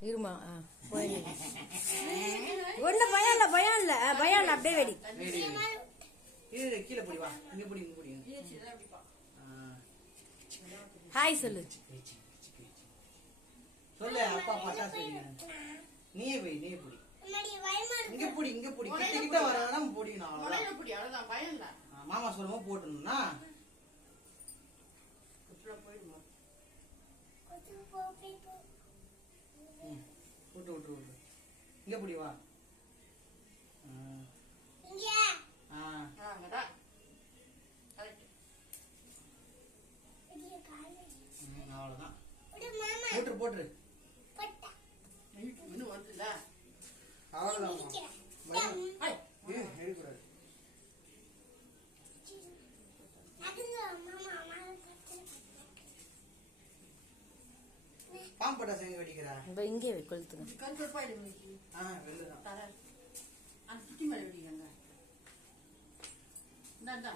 இருமா ஒண்ணு பயம் இல்ல அப்படியே வெடி கீழே போடி வா இங்க போடி ஹாய் சொல்லு சொல்லு அப்பா பட்டாசு வெடிங்க நீயே போடி இங்க போடி கிட்ட வரானா போடினா அவ்வளவுதான் பயம் இல்ல மாமா சொல்லும்போது போட்டுனா விட்டு இங்க போடி வா அவ்வளவுதான் போட்டுரு இன்னும் வருதுல்ல அவ்வளவுதான் பாம்பட்டா செஞ்சு வெடிக்கிறா இங்கே கொளுத்துங்க சுத்தி மேல வெடிக்கிறாங்க இந்தா